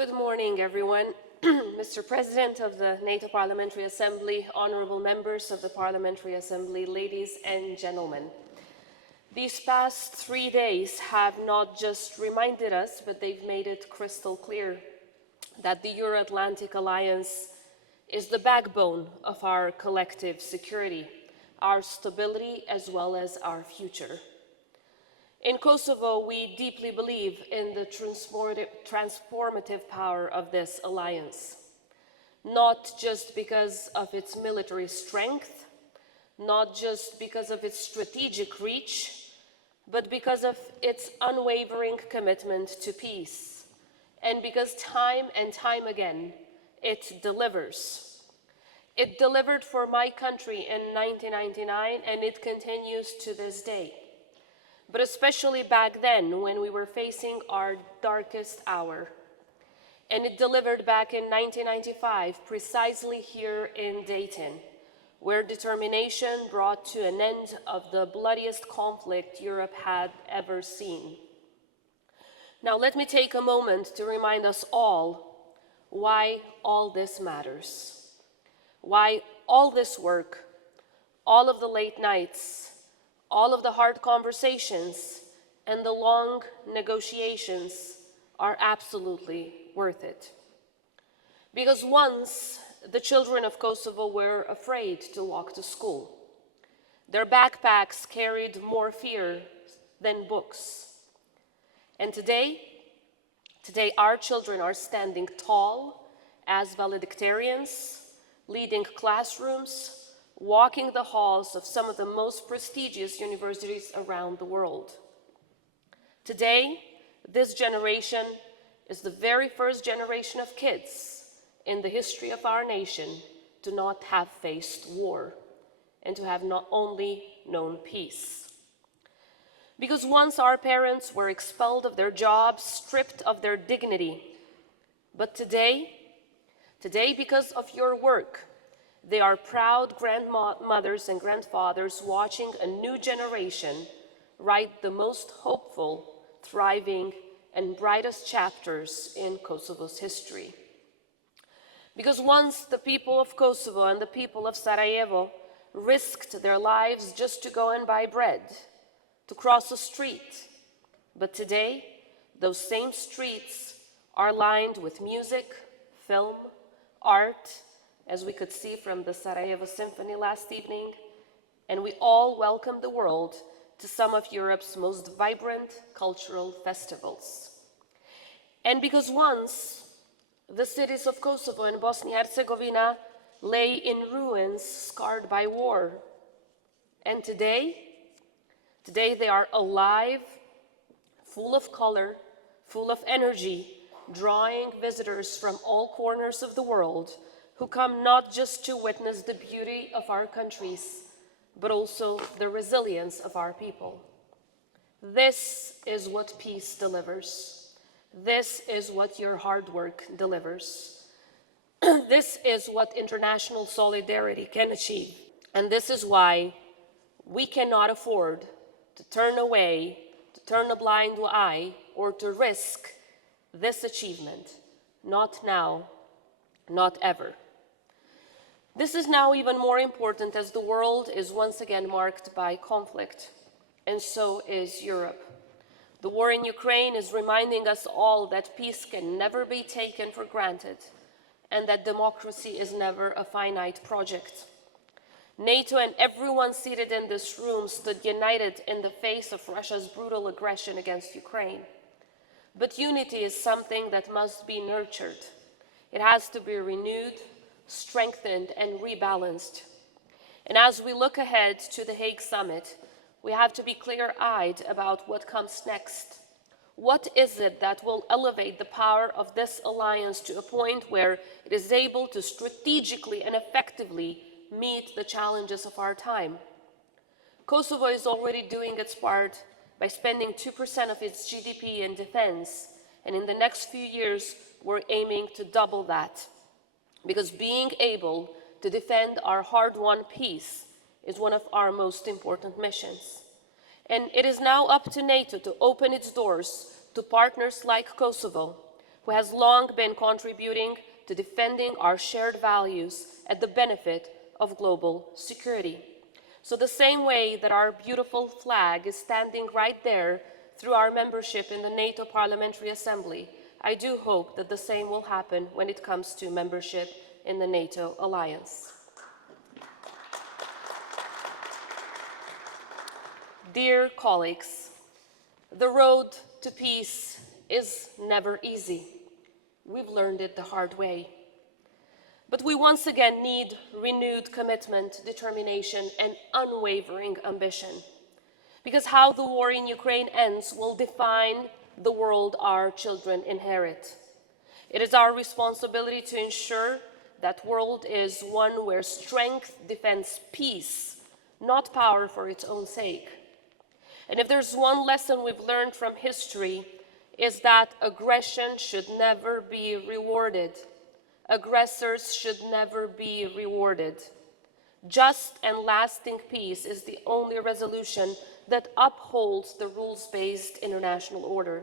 Good morning, everyone. Mr. President of the NATO Parliamentary Assembly, honorable members of the Parliamentary Assembly, ladies and gentlemen. These past 3 days have not just reminded us, but they've made it crystal clear that the Euro-Atlantic Alliance is the backbone of our collective security, our stability, as well as our future. In Kosovo, we deeply believe in the transformative power of this alliance, not just because of its military strength, not just because of its strategic reach, but because of its unwavering commitment to peace, and because time and time again, it delivers. It delivered for my country in 1999, and it continues to this day. But especially back then, when we were facing our darkest hour. And it delivered back in 1995, precisely here in Dayton, where determination brought to an end of the bloodiest conflict Europe had ever seen. Now, let me take a moment to remind us all why all this matters, why all this work, all of the late nights, all of the hard conversations and the long negotiations are absolutely worth it. Because once the children of Kosovo were afraid to walk to school. Their backpacks carried more fear than books. And today our children are standing tall as valedictorians, leading classrooms, walking the halls of some of the most prestigious universities around the world. Today, this generation is the very first generation of kids in the history of our nation to not have faced war and to have not only known peace. Because once our parents were expelled of their jobs, stripped of their dignity, but today, because of your work, they are proud grandmothers and grandfathers watching a new generation write the most hopeful, thriving, and brightest chapters in Kosovo's history. Because once the people of Kosovo and the people of Sarajevo risked their lives just to go and buy bread, to cross a street, but today, those same streets are lined with music, film, art, as we could see from the Sarajevo Symphony last evening, and we all welcome the world to some of Europe's most vibrant cultural festivals. And because once the cities of Kosovo and Bosnia-Herzegovina lay in ruins scarred by war, and today they are alive, full of color, full of energy, drawing visitors from all corners of the world who come not just to witness the beauty of our countries, but also the resilience of our people. This is what peace delivers. This is what your hard work delivers. This is what international solidarity can achieve. And this is why we cannot afford to turn away, to turn a blind eye, or to risk this achievement. Not now, not ever. This is now even more important as the world is once again marked by conflict, and so is Europe. The war in Ukraine is reminding us all that peace can never be taken for granted, and that democracy is never a finite project. NATO and everyone seated in this room stood united in the face of Russia's brutal aggression against Ukraine. But unity is something that must be nurtured. It has to be renewed, strengthened, and rebalanced. And as we look ahead to the Hague Summit, we have to be clear-eyed about what comes next. What is it that will elevate the power of this alliance to a point where it is able to strategically and effectively meet the challenges of our time? Kosovo is already doing its part by spending 2% of its GDP in defense, and in the next few years, we're aiming to double that. Because being able to defend our hard-won peace is one of our most important missions. And it is now up to NATO to open its doors to partners like Kosovo, who has long been contributing to defending our shared values at the benefit of global security. So the same way that our beautiful flag is standing right there through our membership in the NATO Parliamentary Assembly, I do hope that the same will happen when it comes to membership in the NATO alliance. Dear colleagues, the road to peace is never easy. We've learned it the hard way. But we once again need renewed commitment, determination, and unwavering ambition. Because how the war in Ukraine ends will define the world our children inherit. It is our responsibility to ensure that world is one where strength defends peace, not power for its own sake. And if there's one lesson we've learned from history, is that aggression should never be rewarded. Aggressors should never be rewarded. Just and lasting peace is the only resolution that upholds the rules-based international order.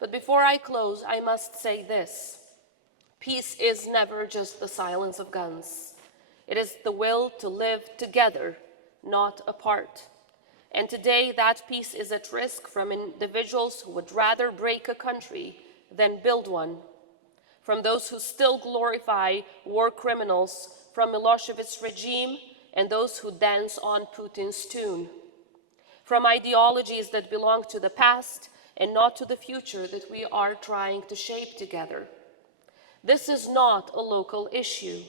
But before I close, I must say this. Peace is never just the silence of guns. It is the will to live together, not apart. And today, that peace is at risk from individuals who would rather break a country than build one. From those who still glorify war criminals from Milosevic's regime and those who dance on Putin's tune. From ideologies that belong to the past and not to the future that we are trying to shape together. This is not a local issue.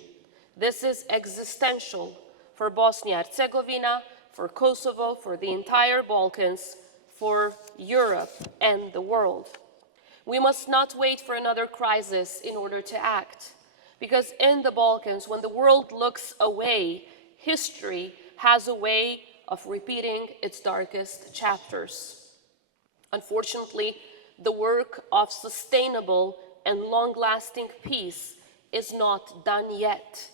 This is existential for Bosnia-Herzegovina, for Kosovo, for the entire Balkans, for Europe and the world. We must not wait for another crisis in order to act, because in the Balkans, when the world looks away, history has a way of repeating its darkest chapters. Unfortunately, the work of sustainable and long-lasting peace is not done yet,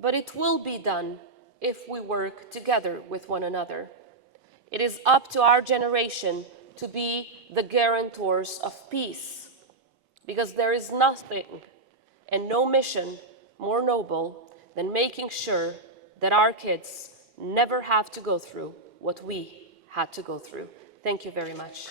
but it will be done if we work together with one another. It is up to our generation to be the guarantors of peace, because there is nothing and no mission more noble than making sure that our kids never have to go through what we had to go through. Thank you very much.